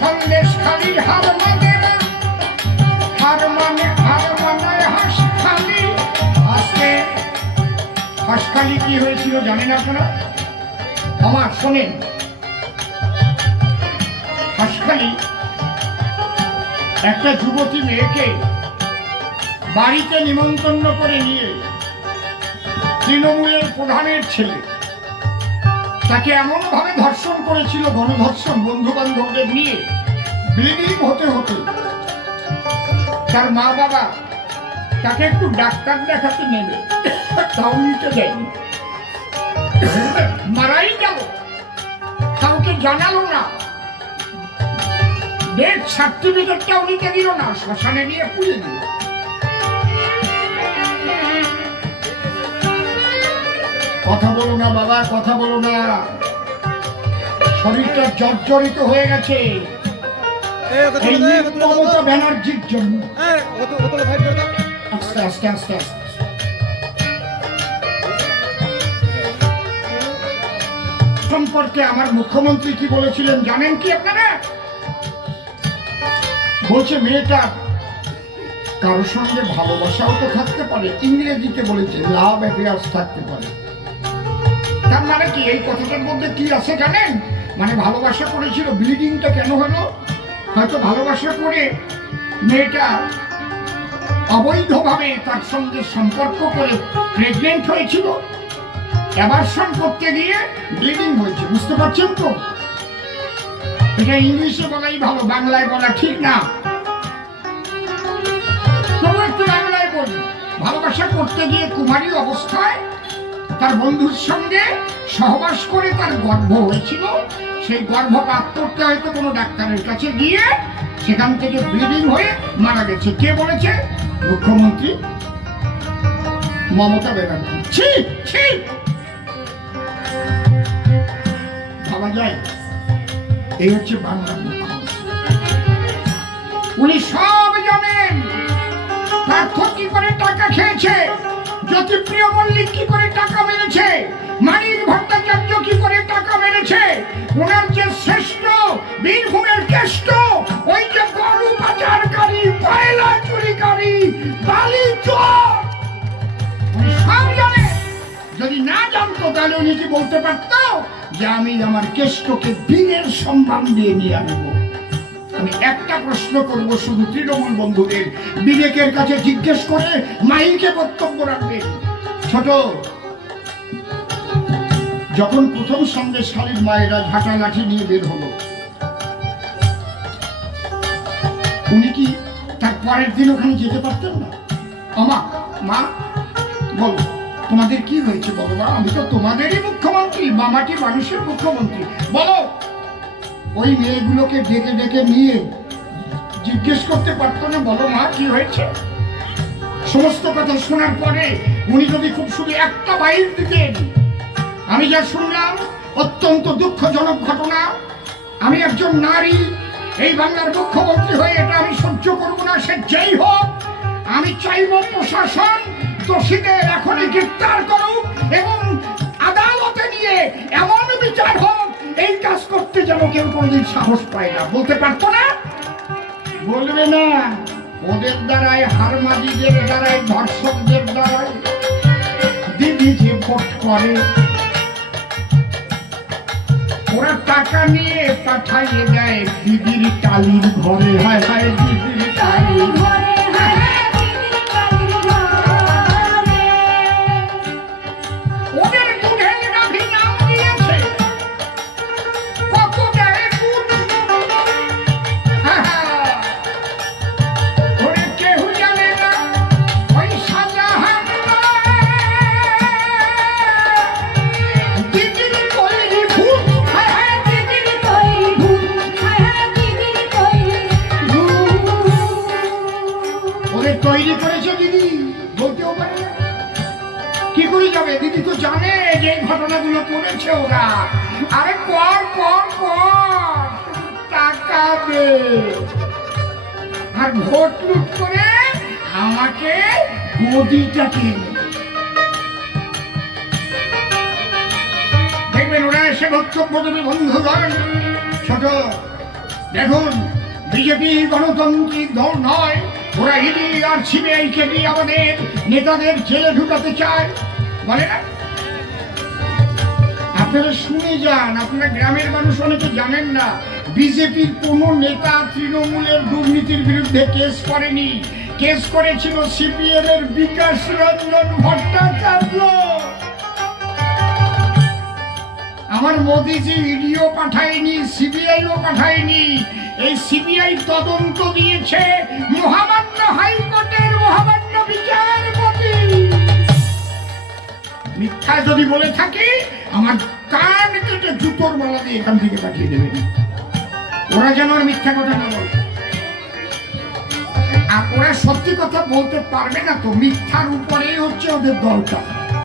সন্দেশ খালি হার মানে মানে মানে হাঁসখালি কি হয়েছিল জানেন শোনেন। হাঁসখালি একটা যুবতী মেয়েকে বাড়িতে নিমন্ত্রণ করে নিয়ে তৃণমূলের প্রধানের ছেলে তাকে এমনভাবে ধর্ষণ করেছিল গণধর্ষণ বন্ধু বান্ধবদের নিয়ে। ব্লিডিং হতে হতে তার মা বাবা তাকে একটু ডাক্তার দেখাতে নেবে। তাও নিতে দেয়নি। মারাই গেল। কাউকে জানালো না। ডেথ সার্টিফিকেটটাও নিতে দিল না। শ্মশানে নিয়ে পুড়ে দিল। কথা বলো না বাবা কথা বলো না। শরীরটা জর্জরিত হয়ে গেছে। মমতা ব্যানার্জির জন্য। আস্তে আস্তে আস্তে আস্তে সম্পর্কে আমার মুখ্যমন্ত্রী কি বলেছিলেন জানেন কি আপনারা? বলছে মেয়েটা কারোর সঙ্গে ভালোবাসাও তো থাকতে পারে ইংরেজিতে বলেছে লাভ অ্যাফেয়ার্স থাকতে পারে। মানে কি? এই কথাটার মধ্যে কি আছে জানেন? মানে ভালোবাসা করেছিল ব্লিডিংটা কেন হলো? হয়তো ভালোবাসা করে মেয়েটা অবৈধভাবে তার সঙ্গে সম্পর্ক করে প্রেগনেন্ট হয়েছিল। অ্যাবার্সন করতে গিয়ে ব্লিডিং হয়েছে, বুঝতে পারছেন তো? এটা ইংলিশে বলাই ভালো, বাংলায় বলা ঠিক না। তবু একটু বাংলায় বলি ভালোবাসা করতে গিয়ে কুমারী অবস্থায় তার বন্ধুর সঙ্গে সহবাস করে তার গর্ভ হয়েছিল। সেই গর্ভপাত করতে হয়তো কোনো ডাক্তারের কাছে গিয়ে সেখান থেকে ব্লিডিং হয়ে মারা গেছে। কে বলেছে? মুখ্যমন্ত্রী মমতা ব্যানার্জি। ছি ছি। ভাবা যায়, এই হচ্ছে বাংলার উনি সব জানেন। পার্থ কি করে টাকা খেয়েছে। জ্যোতিপ্রিয় মল্লিক কি করে টাকা মেরেছে মানিক ভট্টাচার্য কি করে টাকা মেরেছে? ওনার যে শ্রেষ্ঠ, বীরভূমের কেষ্ট ওই যে গরু পাচারকারী কয়লা চুরিকারী, বালি চোর। যদি না জানতো, তাহলে উনি কি বলতে পারতো যে আমি আমার কেষ্টকে বীরের সম্মান দিয়ে নিয়ে আনব আমি একটা প্রশ্ন করব শুধু তৃণমূল বন্ধুদের। বিবেকের কাছে জিজ্ঞেস করে মাইকে বক্তব্য রাখবেন। ছোট যখন প্রথম সঙ্গে শালীর মায়েরা ঝাঁটা লাঠি নিয়ে বের হলো, উনি কি তার পরের দিন ওখানে যেতে পারতেন না? আমা মা, বলো, তোমাদের কি হয়েছে বলো মা? আমি তো তোমাদেরই মুখ্যমন্ত্রী, মামাটি মানুষের মুখ্যমন্ত্রী। বলো, ওই মেয়েগুলোকে ডেকে ডেকে নিয়ে জিজ্ঞেস করতে পারতো না? বলো মা, কি হয়েছে? সমস্ত কথা শোনার পরে উনি যদি খুব শুধু একটা বাইর দিতেন আমি যা শুনলাম, অত্যন্ত দুঃখজনক ঘটনা। আমি একজন নারী, এই বাংলার মুখ্যমন্ত্রী হয়ে এটা আমি সহ্য করব না, সে যেই হোক, আমি চাইব প্রশাসন দোষীদের এখনই গ্রেপ্তার করুক এবং আদালতে নিয়ে এমন বিচার হোক, এই কাজ করতে যেন কেউ কোনোদিন সাহস পায় না। বলতে পারতো না? বলবে না। ওদের দ্বারাই হারমাদিদের দ্বারাই ধর্ষকদের দ্বারাই দিদি যে ভোট করে ওরা টাকা নিয়ে পাঠাইয়ে দেয় দিদির টালির ঘরে। হায় হায় দিদির টালির করে যাবে দিদি তো জানে যে এই ঘটনাগুলো ওরা। আরে টাকা দে। আর ভোট লুট করে আমাকে দে। দেখবেন ওরা এসে বক্তব্য দেবে, বন্ধুগণ। ছোট, দেখুন বিজেপি গণতান্ত্রিক দল নয়। ওরা ইডি আর সিবিআই কে দিয়ে আমাদের নেতাদের জেলে ঢুকাতে চায়। বলে না? আপনারা শুনে যান, আপনারা গ্রামের মানুষ অনেকে জানেন না, বিজেপির কোন নেতা তৃণমূলের দুর্নীতির বিরুদ্ধে কেস করেনি। কেস করেছিল সিপিএম এর বিকাশ রঞ্জন ভট্টাচার্য। আমার মোদিজি ইডিও পাঠায়নি, সিবিআইও পাঠায়নি। এই সিবিআই তদন্ত দিয়েছে মহামান্য হাইকোর্টের মিথ্যা যদি বলে থাকে, আমার কান কেটে জুতোর মালা দিয়ে এখান থেকে পাঠিয়ে দেবেন। ওরা যেন আর মিথ্যা কথা না বলে। আর ওরা সত্যি কথা বলতে পারবে না তো, মিথ্যার উপরেই হচ্ছে ওদের দলটা।